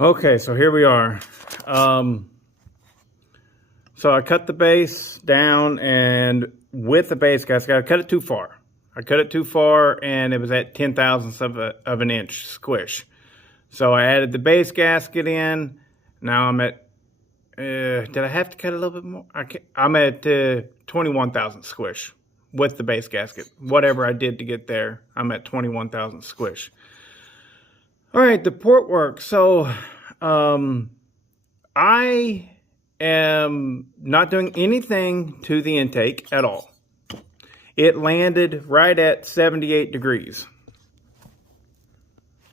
Okay, so here we are. So I cut the base down, and with the base gasket, I cut it too far. I cut it too far, and it was at 10,000ths of an inch squish. So I added the base gasket in. Now I'm at, did I have to cut a little bit more? I'm at 21,000 squish with the base gasket. Whatever I did to get there, I'm at 21,000 squish. All right, the port work. So I am not doing anything to the intake at all. It landed right at 78 degrees.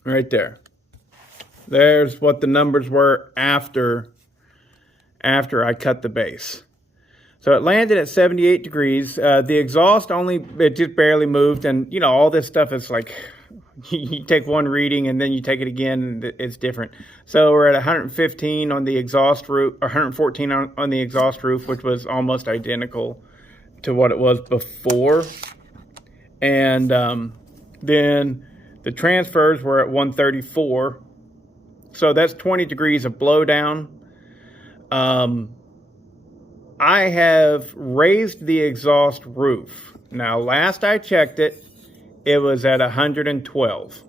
Right there. There's what the numbers were after I cut the base. So it landed at 78 degrees. The exhaust it just barely moved. And, you know, all this stuff is like, you take one reading and then you take it again and it's different. So we're at 115 on the exhaust roof, or 114 on the exhaust roof, which was almost identical to what it was before. And then the transfers were at 134. So that's 20 degrees of blowdown. I have raised the exhaust roof. Now, last I checked it, it was at 112.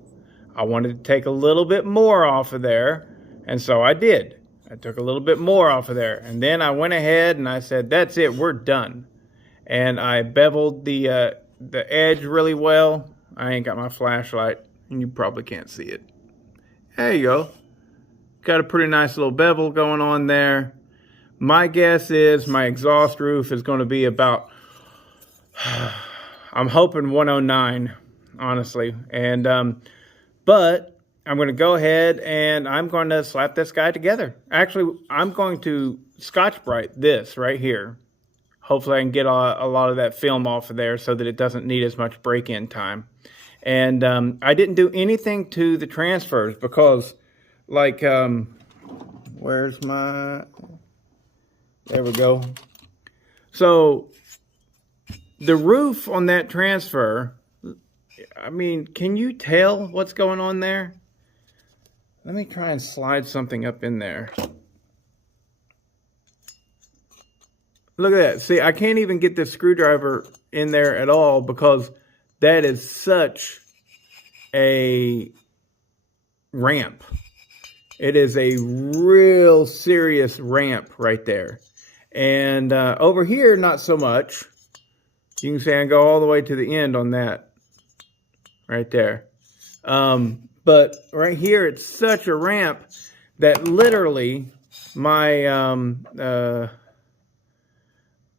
I wanted to take a little bit more off of there, and so I did. I took a little bit more off of there, and then I went ahead and I said, that's it, we're done. And I beveled the edge really well. I ain't got my flashlight, and you probably can't see it. There you go. Got a pretty nice little bevel going on there. My guess is my exhaust roof is going to be about, I'm hoping 109, honestly. And but I'm going to go ahead and I'm going to slap this guy together. Actually, I'm going to Scotch-Brite this right here. Hopefully I can get a lot of that film off of there so that it doesn't need as much break-in time. And I didn't do anything to the transfers because, like, where's my... There we go. So the roof on that transfer, I mean, can you tell what's going on there? Let me try and slide something up in there. Look at that. See, I can't even get this screwdriver in there at all because that is such a ramp. It is a real serious ramp right there. And over here, not so much. You can see I go all the way to the end on that. Right there. But right here, it's such a ramp that literally my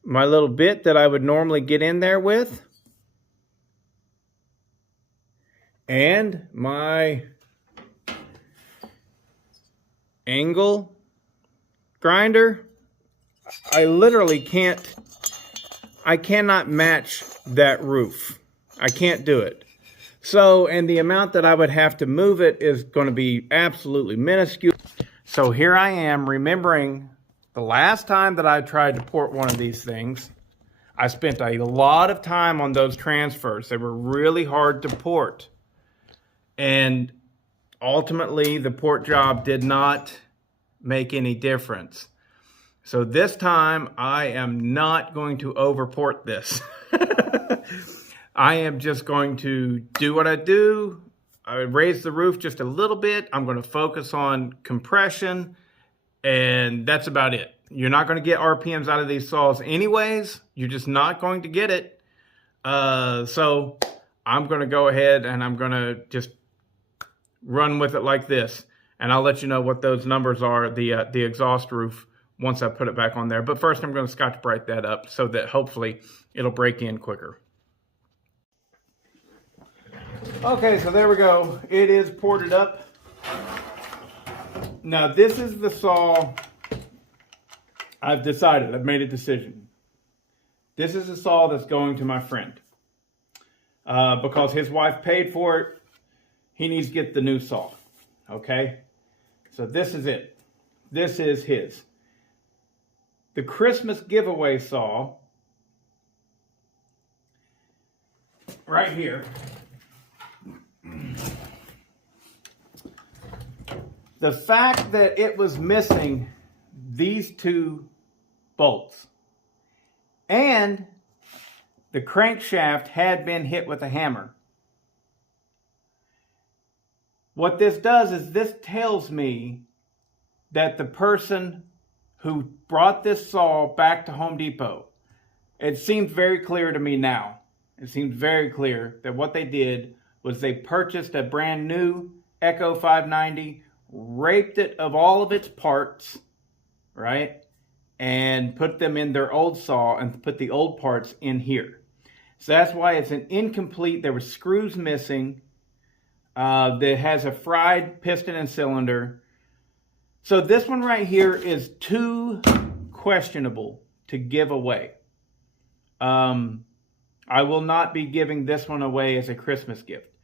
my little bit that I would normally get in there with and my angle grinder, I literally I cannot match that roof. I can't do it. So, and the amount that I would have to move it is going to be absolutely minuscule. So here I am remembering the last time that I tried to port one of these things. I spent a lot of time on those transfers. They were really hard to port. And ultimately, the port job did not make any difference. So this time, I am not going to overport this. I am just going to do what I do. I raise the roof just a little bit. I'm going to focus on compression, and that's about it. You're not going to get RPMs out of these saws anyways. You're just not going to get it. So I'm going to go ahead and I'm going to just run with it like this. And I'll let you know what those numbers are, the exhaust roof, once I put it back on there. But first I'm going to Scotch-Brite that up so that hopefully it'll break in quicker. Okay, so there we go. It is ported up. Now this is the saw. I've decided, I've made a decision. This is a saw that's going to my friend. Because his wife paid for it, he needs to get the new saw. Okay? So this is it. This is his. The Christmas giveaway saw, right here, The fact that it was missing these two bolts and the crankshaft had been hit with a hammer. What this does is this tells me that the person who brought this saw back to Home Depot, it seems very clear to me now. It seems very clear that what they did was they purchased a brand new Echo 590, raped it of all of its parts, right? And put them in their old saw and put the old parts in here. So that's why it's an incomplete. There were screws missing. That has a fried piston and cylinder. So this one right here is too questionable to give away. I will not be giving this one away as a Christmas gift.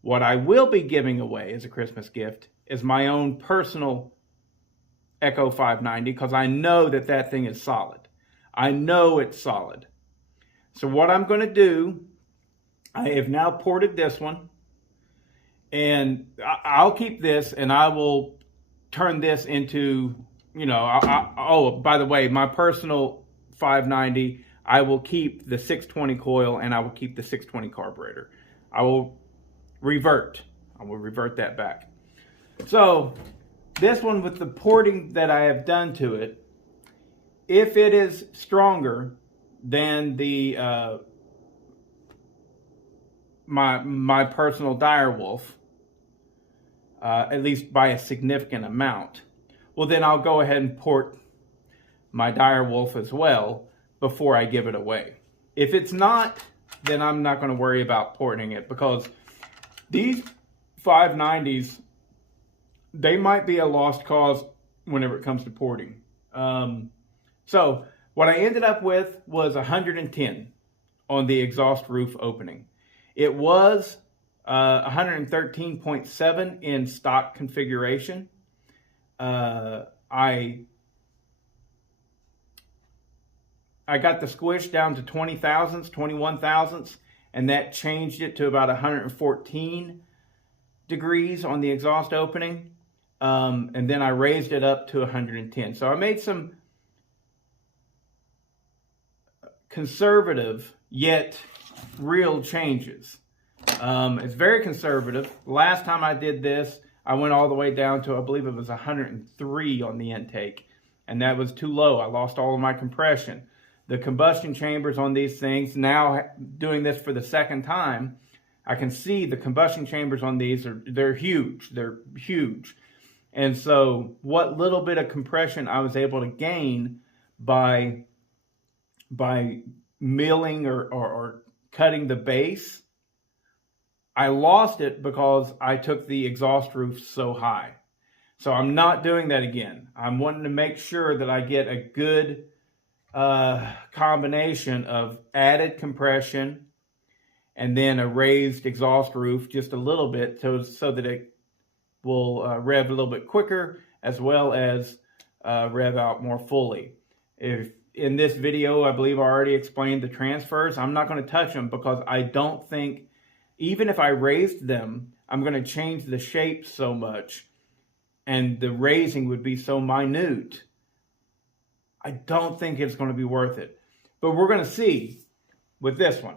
What I will be giving away as a Christmas gift is my own personal Echo 590, because I know that that thing is solid. I know it's solid. So what I'm going to do, I have now ported this one, and I'll keep this, and I will turn this into, you know, oh, by the way, my personal 590, I will keep the 620 coil, and I will keep the 620 carburetor. I will revert that back. So this one, with the porting that I have done to it, if it is stronger than the my personal direwolf, at least by a significant amount, well, then I'll go ahead and port my direwolf as well before I give it away. If it's not, then I'm not going to worry about porting it, because these 590s, they might be a lost cause whenever it comes to porting. So what I ended up with was 110 on the exhaust roof opening. It was 113.7 in stock configuration. I got the squish down to 20 thousandths, 21 thousandths, and that changed it to about 114 degrees on the exhaust opening. And then I raised it up to 110. So I made some conservative yet real changes. It's very conservative. Last time I did this, I went all the way down to, I believe it was 103 on the intake, and that was too low. I lost all of my compression. The combustion chambers on these things, now doing this for the second time, I can see the combustion chambers on these they're huge. They're huge. And so what little bit of compression I was able to gain by milling or cutting the base, I lost it because I took the exhaust roof so high. So I'm not doing that again. I'm wanting to make sure that I get a good combination of added compression and then a raised exhaust roof just a little bit, so that it will rev a little bit quicker, as well as rev out more fully. If in this video, I believe I already explained the transfers. I'm not going to touch them because I don't think, even if I raised them, I'm going to change the shape so much and the raising would be so minute. I don't think it's going to be worth it. But we're going to see with this one.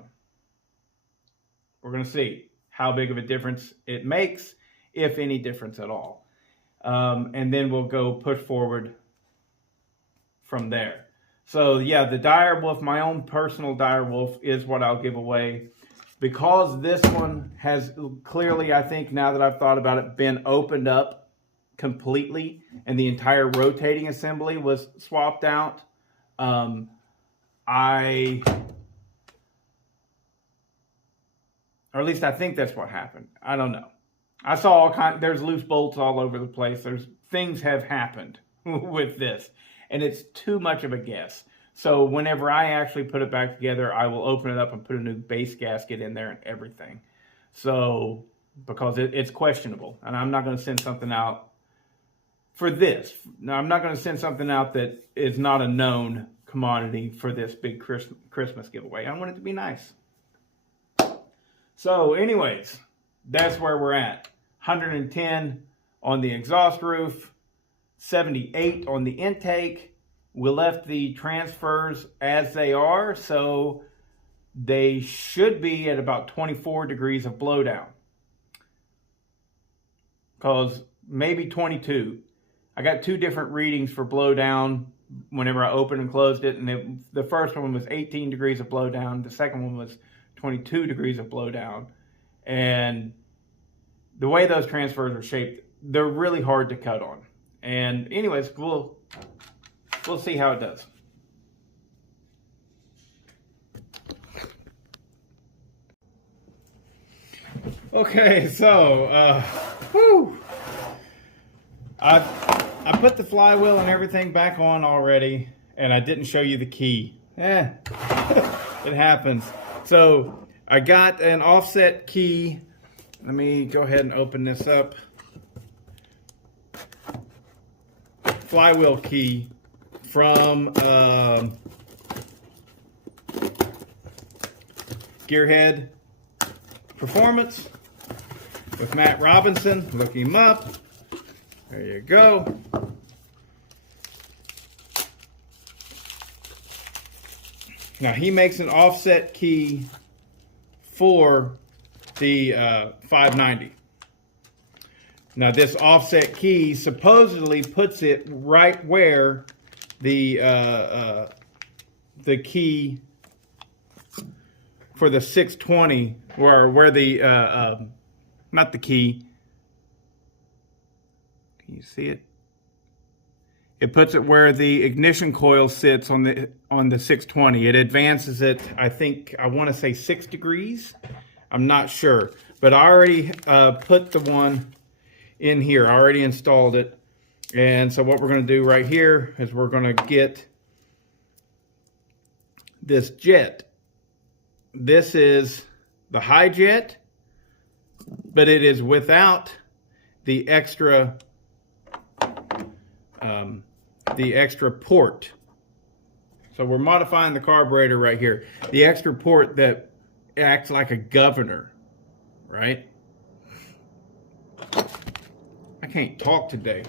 We're going to see how big of a difference it makes, if any difference at all. And then we'll go push forward from there. So yeah, the direwolf, my own personal direwolf, is what I'll give away. Because this one has clearly, I think now that I've thought about it, been opened up completely and the entire rotating assembly was swapped out. Or at least I think that's what happened. I don't know. I saw all kinds, there's loose bolts all over the place. Things have happened with this, and it's too much of a guess. So whenever I actually put it back together, I will open it up and put a new base gasket in there and everything. So, because it's questionable, and I'm not going to send something out for this. Now, I'm not going to send something out that is not a known commodity for this big Christmas giveaway. I want it to be nice. So anyways, that's where we're at. 110 on the exhaust roof, 78 on the intake. We left the transfers as they are, so they should be at about 24 degrees of blowdown. Because maybe 22. I got two different readings for blowdown whenever I opened and closed it, and the first one was 18 degrees of blowdown. The second one was 22 degrees of blowdown. And the way those transfers are shaped, they're really hard to cut on. And anyways, we'll see how it does. Okay, so I put the flywheel and everything back on already, and I didn't show you the key. It happens. So I got an offset key. Let me go ahead and open this up. Flywheel key from Gearhead Performance with Matt Robinson. Look him up. There you go. Now he makes an offset key for the 590. Now this offset key supposedly puts it right where the key for the 620, where the not the key. Can you see it? It puts it where the ignition coil sits on the 620. It advances it, I want to say 6 degrees. I'm not sure, but I already put the one in here. I already installed it. And so what we're going to do right here is we're going to get this jet. This is the high jet, but it is without the extra port. So we're modifying the carburetor right here. The extra port that acts like a governor, right? I can't talk today.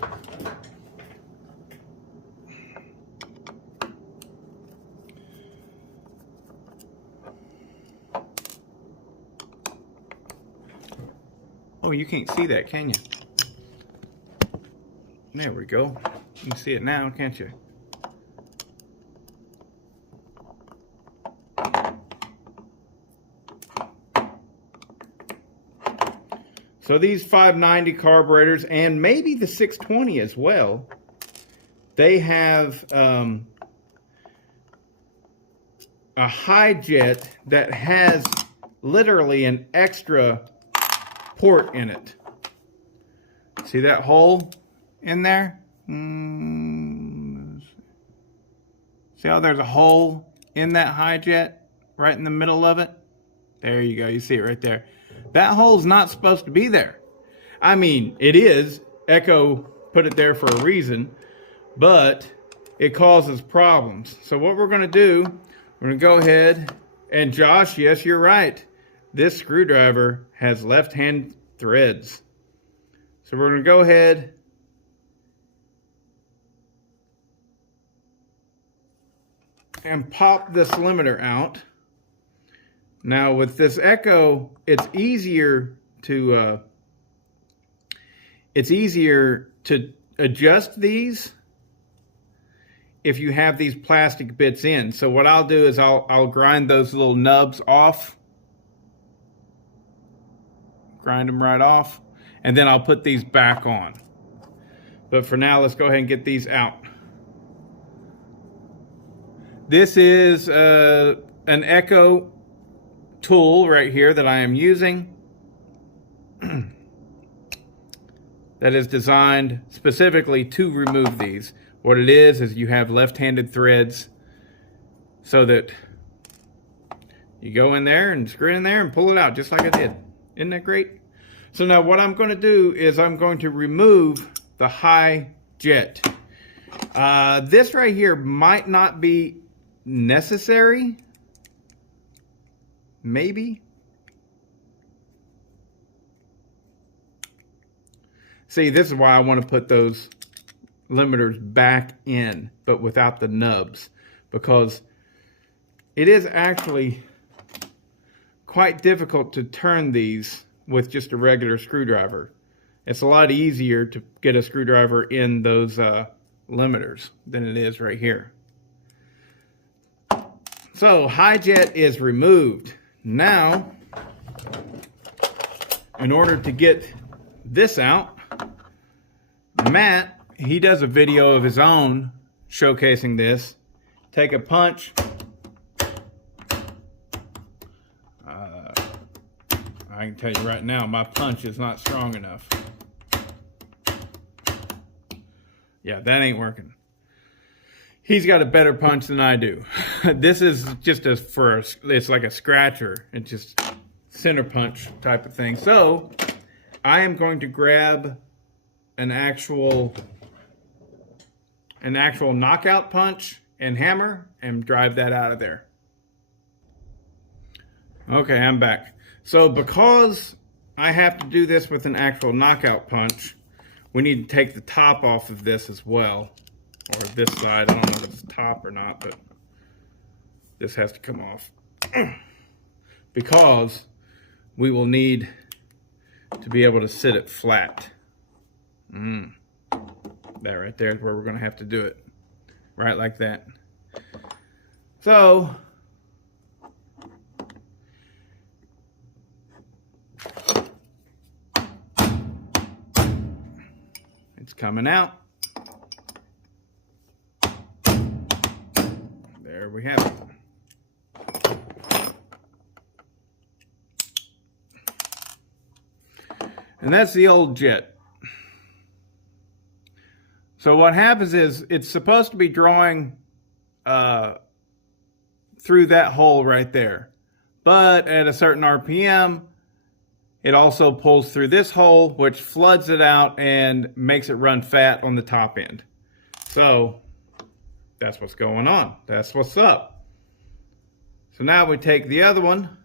Oh, you can't see that, can you? There we go. You can see it now, can't you? So these 590 carburetors, and maybe the 620 as well, they have a high jet that has literally an extra port in it. See that hole in there? See how there's a hole in that high jet right in the middle of it? There you go. You see it right there. That hole's not supposed to be there. I mean, it is. Echo put it there for a reason, but it causes problems. So what we're going to do, we're going to go ahead and Josh, yes, you're right. This screwdriver has left-hand threads. So we're going to go ahead and pop this limiter out. Now with this Echo, it's easier to adjust these if you have these plastic bits in. So what I'll do is I'll grind those little nubs off. Grind them right off. And then I'll put these back on. But for now, let's go ahead and get these out. This is an Echo tool right here that I am using that is designed specifically to remove these. What it is you have left-handed threads so that you go in there and screw it in there and pull it out just like I did. Isn't that great? So now what I'm going to do is I'm going to remove the high jet. This right here might not be necessary. Maybe. See, this is why I want to put those limiters back in, but without the nubs, because it is actually quite difficult to turn these with just a regular screwdriver. It's a lot easier to get a screwdriver in those limiters than it is right here. So high jet is removed. Now, in order to get this out, Matt, he does a video of his own showcasing this. Take a punch. I can tell you right now, my punch is not strong enough. Yeah, that ain't working. He's got a better punch than I do. This is just it's like a scratcher. It's just center punch type of thing. So I am going to grab an actual knockout punch and hammer and drive that out of there. Okay, I'm back. So because I have to do this with an actual knockout punch, we need to take the top off of this as well. Or this side, I don't know if it's top or not, but this has to come off. Because we will need to be able to sit it flat. That right there is where we're going to have to do it. Right like that. So, it's coming out. There we have it. And that's the old jet. So what happens is it's supposed to be drawing through that hole right there. But at a certain RPM, it also pulls through this hole, which floods it out and makes it run fat on the top end. So that's what's going on. That's what's up. So now we take the other one.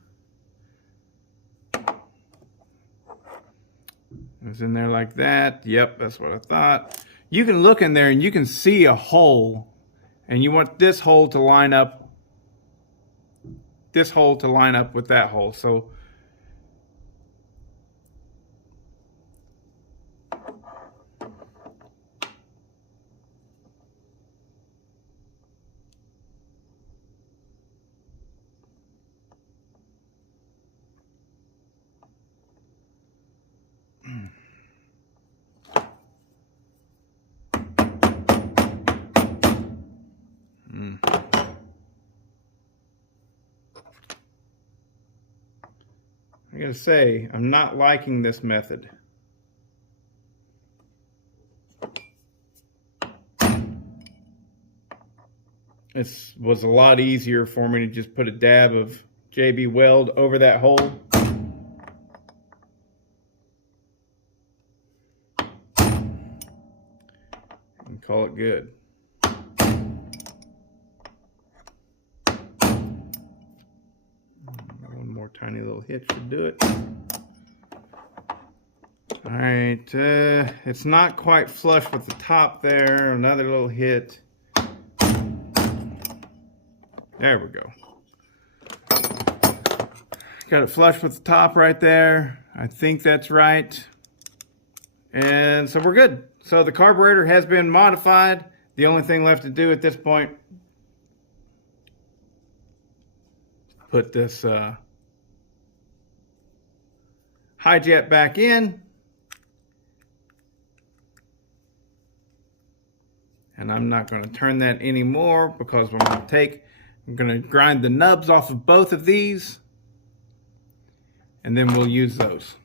It's in there like that. Yep, that's what I thought. You can look in there and you can see a hole, and you want this hole to line up with that hole. So I gotta say, I'm not liking this method. It was a lot easier for me to just put a dab of JB Weld over that hole. And call it good. Tiny little hit should do it. All right, it's not quite flush with the top there. Another little hit. There we go. Got it flush with the top right there. I think that's right. And so we're good. So the carburetor has been modified. The only thing left to do at this point, put this high jet back in, and I'm not going to turn that anymore because I'm going to grind the nubs off of both of these, and then we'll use those.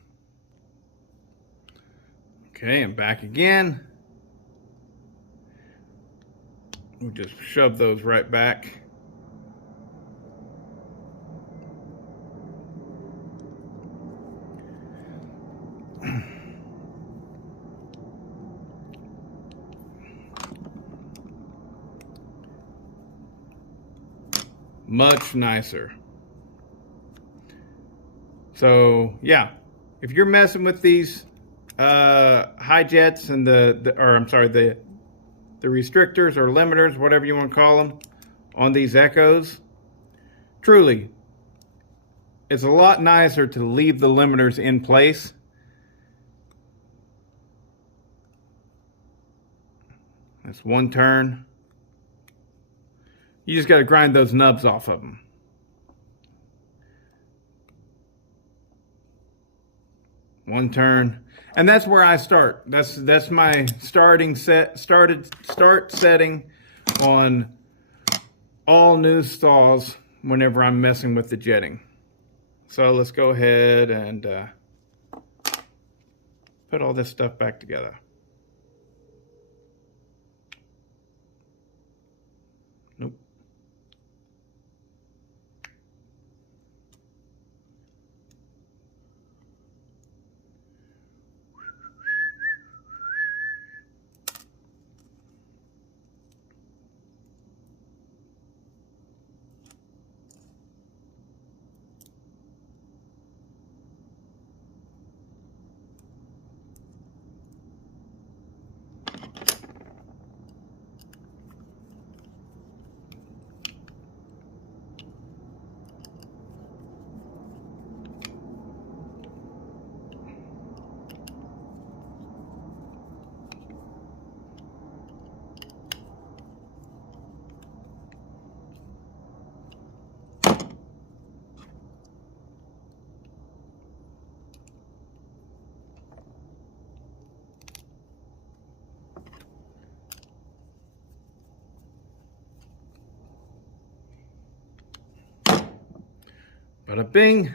Okay, I'm back again. We'll just shove those right back. Much nicer. So yeah, if you're messing with these high jets and the restrictors or limiters, whatever you want to call them, on these Echoes. Truly, it's a lot nicer to leave the limiters in place. That's one turn. You just got to grind those nubs off of them. One turn. And that's where I start. That's my start setting on all new stalls whenever I'm messing with the jetting. So let's go ahead and put all this stuff back together. Nope. Bada bing,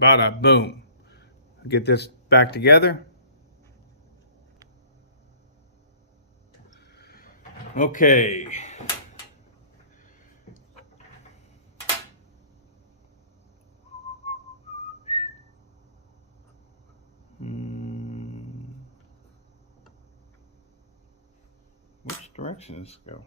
bada boom. Get this back together. Okay. Which direction does this go?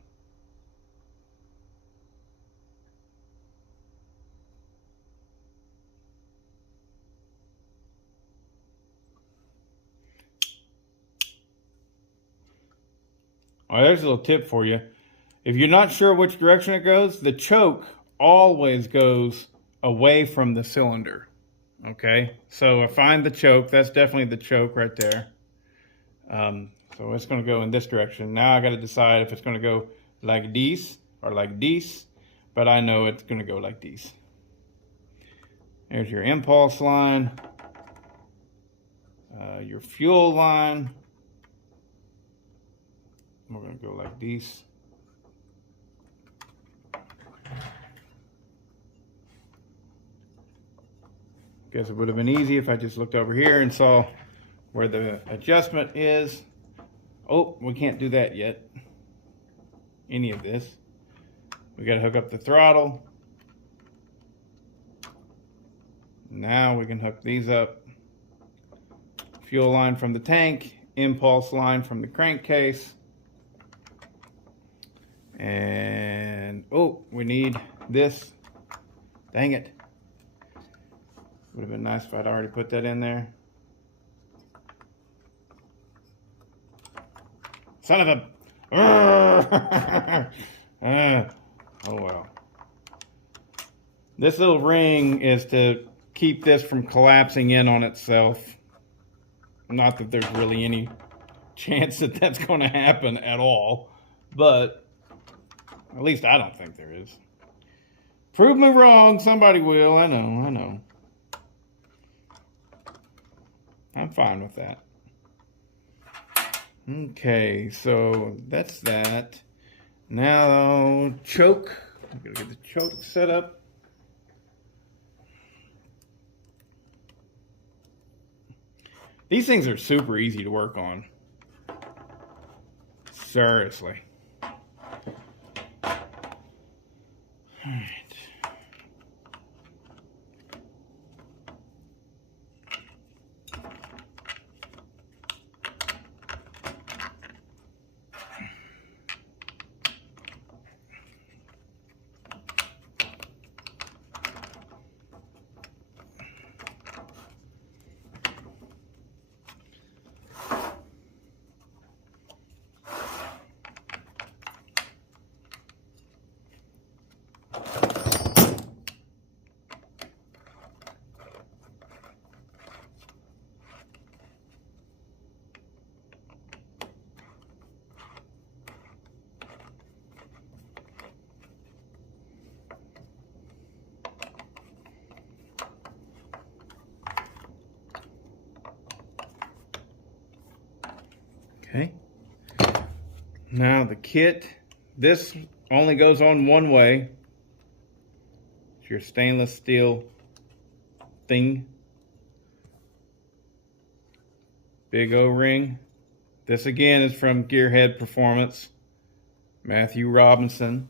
All right, there's a little tip for you. If you're not sure which direction it goes, the choke always goes away from the cylinder. Okay, so I find the choke. That's definitely the choke right there. So it's going to go in this direction. Now I got to decide if it's going to go like this or like this, but I know it's going to go like this. There's your impulse line, your fuel line. We're going to go like this. Guess it would have been easy if I just looked over here and saw where the adjustment is. Oh, we can't do that yet. Any of this. We got to hook up the throttle. Now we can hook these up. Fuel line from the tank, impulse line from the crankcase. And, oh, we need this. Dang it. Would have been nice if I'd already put that in there. Son of a... oh well. This little ring is to keep this from collapsing in on itself. Not that there's really any chance that that's going to happen at all, but at least I don't think there is. Prove me wrong, somebody will. I know. I'm fine with that. Okay, so that's that. Now, choke. I'm gonna get the choke set up. These things are super easy to work on. Seriously. All right. Okay. Now the kit, this only goes on one way. It's your stainless steel thing. Big O-ring. This again is from Gearhead Performance. Matthew Robinson.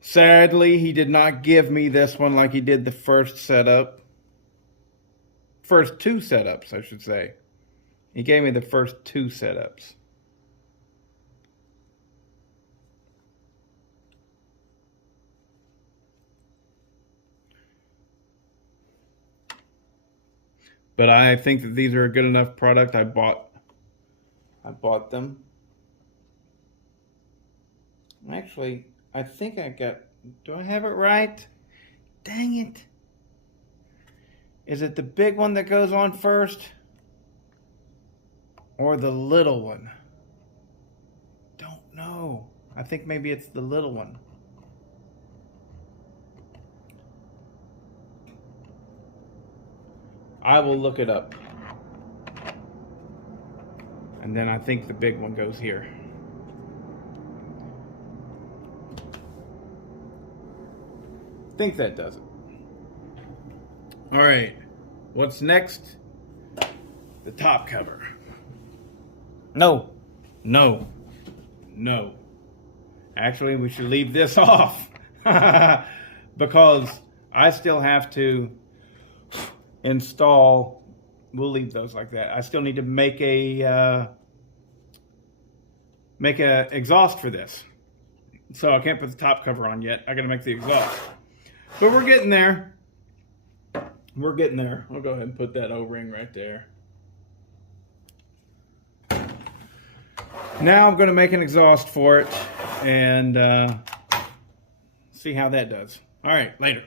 Sadly, he did not give me this one like he did the first setup. First two setups, I should say. He gave me the first two setups. But I think that these are a good enough product. I bought them. Actually, I think I got, do I have it right? Dang it. Is it the big one that goes on first? Or the little one? Don't know. I think maybe it's the little one. I will look it up. And then I think the big one goes here. I think that does it. All right. What's next? The top cover. No. Actually, we should leave this off. Because I still have to install, we'll leave those like that. I still need to make a exhaust for this. So I can't put the top cover on yet. I gotta make the exhaust. But we're getting there. We're getting there. I'll go ahead and put that O-ring right there. Now I'm gonna make an exhaust for it and see how that does. All right, later.